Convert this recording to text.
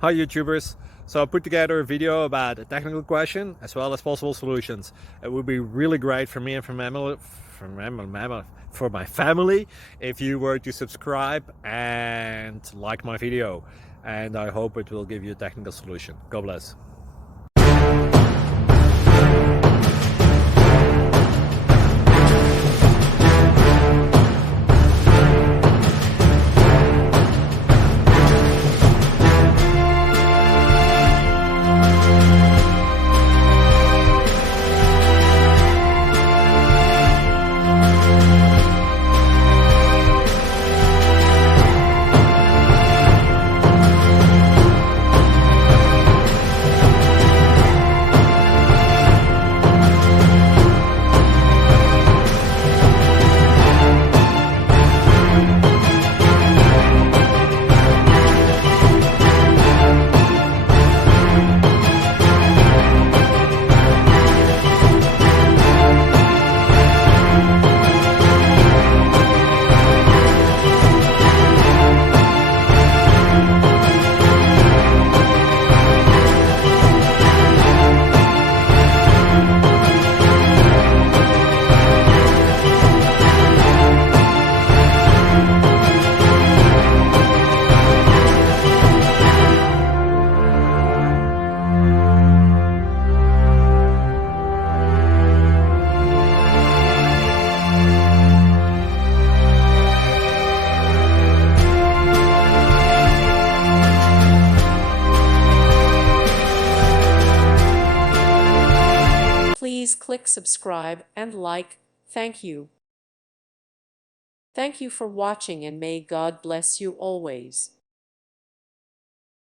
Hi YouTubers! So I put together a video about a technical question as well as possible solutions. It would be really great for me and for my family if you were to subscribe and like my video, and I hope it will give you a technical solution. God bless. Please click subscribe and like. Thank you. Thank you for watching, and may God bless you always.